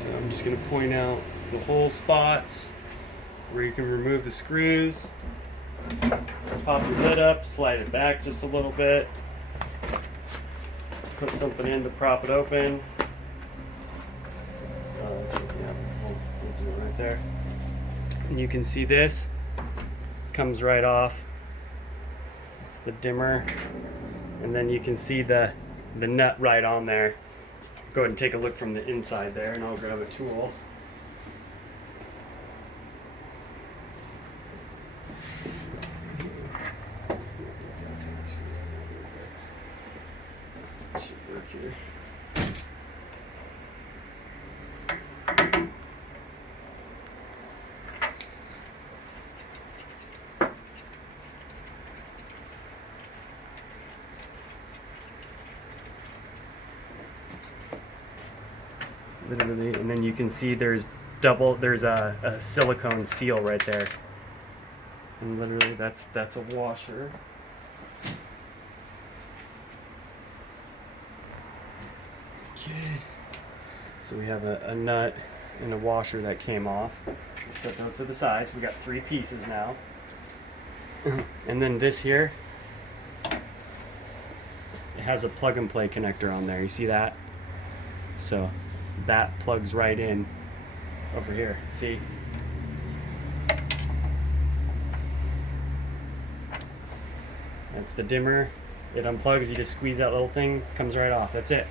So I'm just going to point out the hole spots where you can remove the screws. Pop your lid up, slide it back just a little bit. Put something in to prop it open. Yeah, we'll do it right there. And you can see this comes right off. It's the dimmer. And then you can see the nut right on there. Go ahead and take a look from the inside there, and I'll grab a tool. Let's see. Should work here. Literally, and then you can see there's a silicone seal right there, and literally that's a washer. Okay, so we have a nut and a washer that came off. We set those to the side, so we got 3 pieces now. And then this here, it has a plug and play connector on there. You see that? So that plugs right in over here. See? That's the dimmer. It unplugs, you just squeeze that little thing, comes right off. That's it.